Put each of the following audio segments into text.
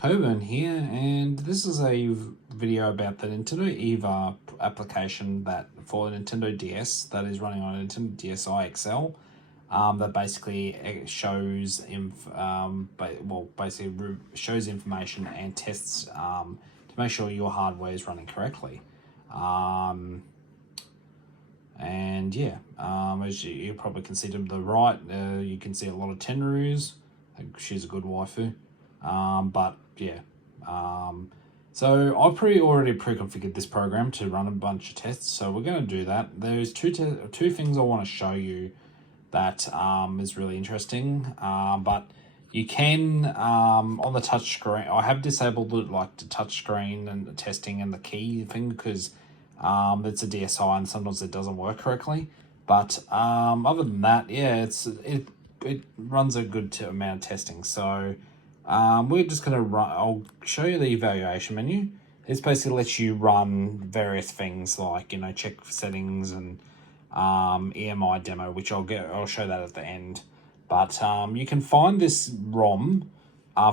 Coburn here, and this is a video about the Nintendo EVA application that for Nintendo DS that is running on a Nintendo DSi XL. That basically shows basically shows information and tests to make sure your hardware is running correctly. And yeah, as you probably can see to the right, you can see a lot of Tenryus. She's a good waifu. But yeah, so I've already pre-configured this program to run a bunch of tests. So we're going to do that. There's two things I want to show you that is really interesting. But you can on the touch screen. I have disabled the touch screen and the testing and the key thing because it's a DSi and sometimes it doesn't work correctly. But other than that, yeah, it runs a good amount of testing. So we're just going to run. I'll show you the evaluation menu. This basically lets you run various things like, check settings and EMI demo, which I'll show that at the end. But you can find this ROM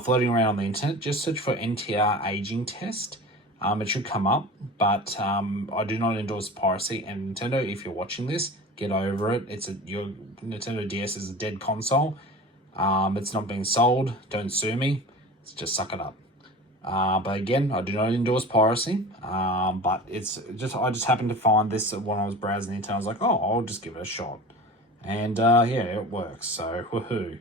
floating around on the internet. Just search for NTR aging test. It should come up, but I do not endorse piracy. And Nintendo, if you're watching this, get over it. Your Nintendo DS is a dead console. It's not being sold. Don't sue me. Just suck it up. But again, I do not endorse piracy. But I just happened to find this when I was browsing the internet. I was like, oh, I'll just give it a shot. And yeah, it works. So woohoo.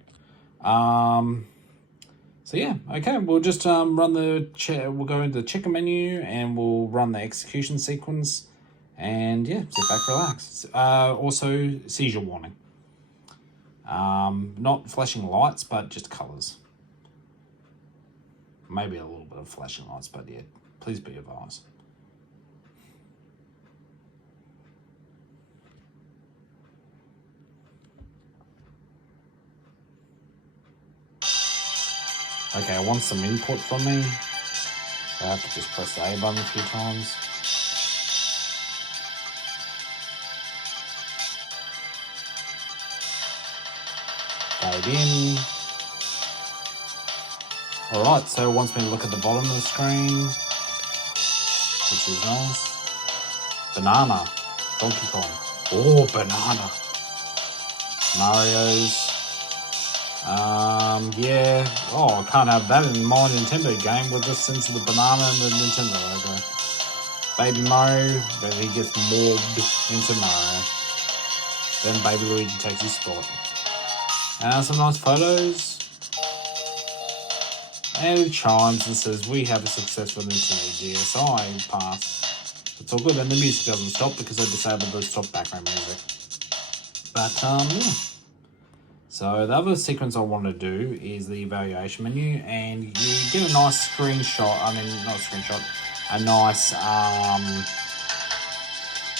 So yeah, okay. We'll just run we'll go into the checker menu and we'll run the execution sequence. And yeah, sit back, relax. Also, seizure warning. Not flashing lights, but just colors. Maybe a little bit of flashing lights, but yeah, please be advised. Okay, I want some input from me. I have to just press the A button a few times. Fade in. Alright, so it wants me to look at the bottom of the screen, which is nice. Banana. Donkey Kong. Oh, banana. Mario's. Yeah. Oh, I can't have that in my Nintendo game. We'll just censor the banana and the Nintendo logo. Baby Mario, then he gets mobbed into Mario. Then Baby Luigi takes his spot. Some nice photos. And it chimes and says, we have a successful Nintendo DSi pass. It's all good, and the music doesn't stop because I disabled the stop background music. But, yeah. So the other sequence I want to do is the evaluation menu, and you get a nice screenshot, a nice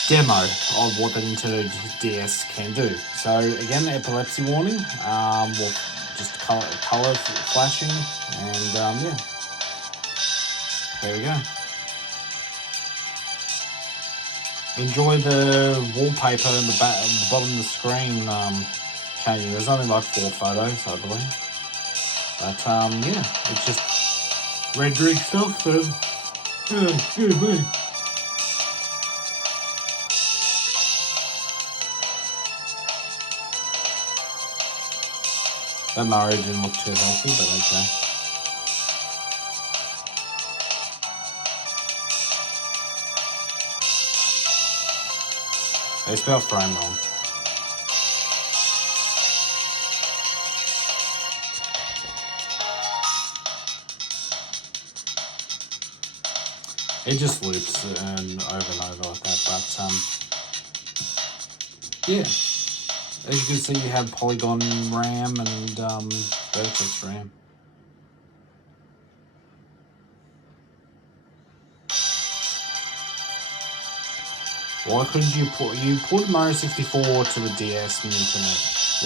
demo of what the Nintendo DS can do. So again, epilepsy warning, we'll just color flashing, and yeah, there we go. Enjoy the wallpaper in the bottom of the screen changing. There's only like 4 photos, I believe. But yeah, it's just rendering stuff. So yeah, excuse me. That Mario didn't look too healthy, but okay. They spelled frame wrong. It just loops and over like that, but yeah. As you can see, you have polygon RAM and vertex RAM. Why couldn't you put Mario 64 to the DS and Internet?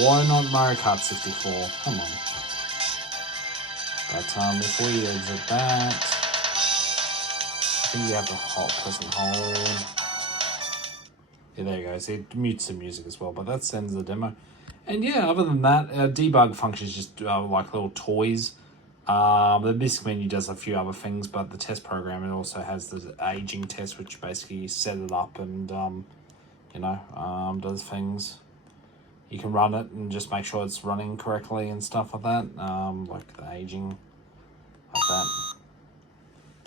Why not Mario Kart 64? Come on. But if we exit that, I think you have to press and hold. Yeah, there you go. So it mutes the music as well, but that sends the demo. And yeah, other than that, debug functions just like little toys. The disk menu does a few other things, but the test program, it also has the aging test, which basically set it up and does things. You can run it and just make sure it's running correctly and stuff like that, like the aging, like that.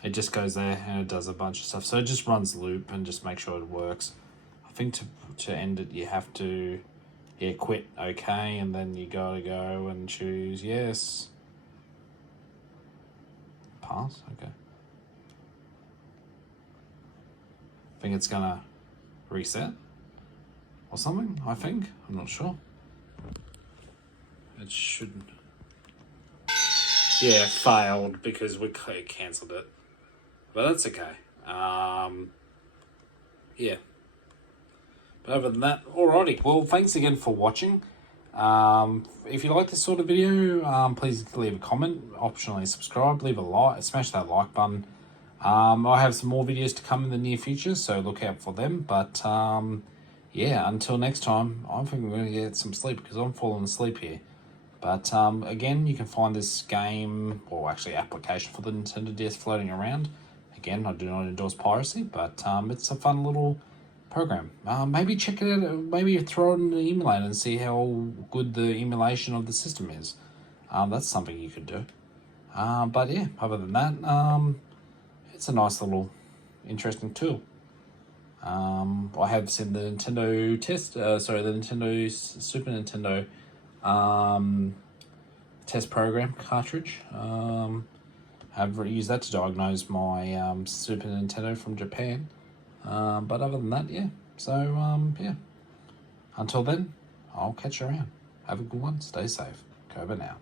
It just goes there and it does a bunch of stuff. So it just runs loop and just make sure it works. I think to end it, you have to quit okay, and then you gotta go and choose yes. Pass, okay. I think it's gonna reset or something, I think. I'm not sure. It shouldn't. Yeah, failed because we cancelled it. But that's okay. Yeah. But other than that, alrighty. Well, thanks again for watching. If you like this sort of video, please leave a comment, optionally subscribe, leave a like, smash that like button. I have some more videos to come in the near future, so look out for them. But yeah, until next time, I think we're going to get some sleep because I'm falling asleep here. But again, you can find this game, or actually application for the Nintendo DS floating around. Again, I do not endorse piracy, but it's a fun little program. Maybe check it out, maybe throw it in the emulator and see how good the emulation of the system is. That's something you could do. But yeah, other than that, it's a nice little interesting tool. I have seen the Nintendo the Nintendo Super Nintendo test program cartridge. I've used that to diagnose my Super Nintendo from Japan. But other than that, yeah. So, yeah. Until then, I'll catch you around. Have a good one. Stay safe. Over now.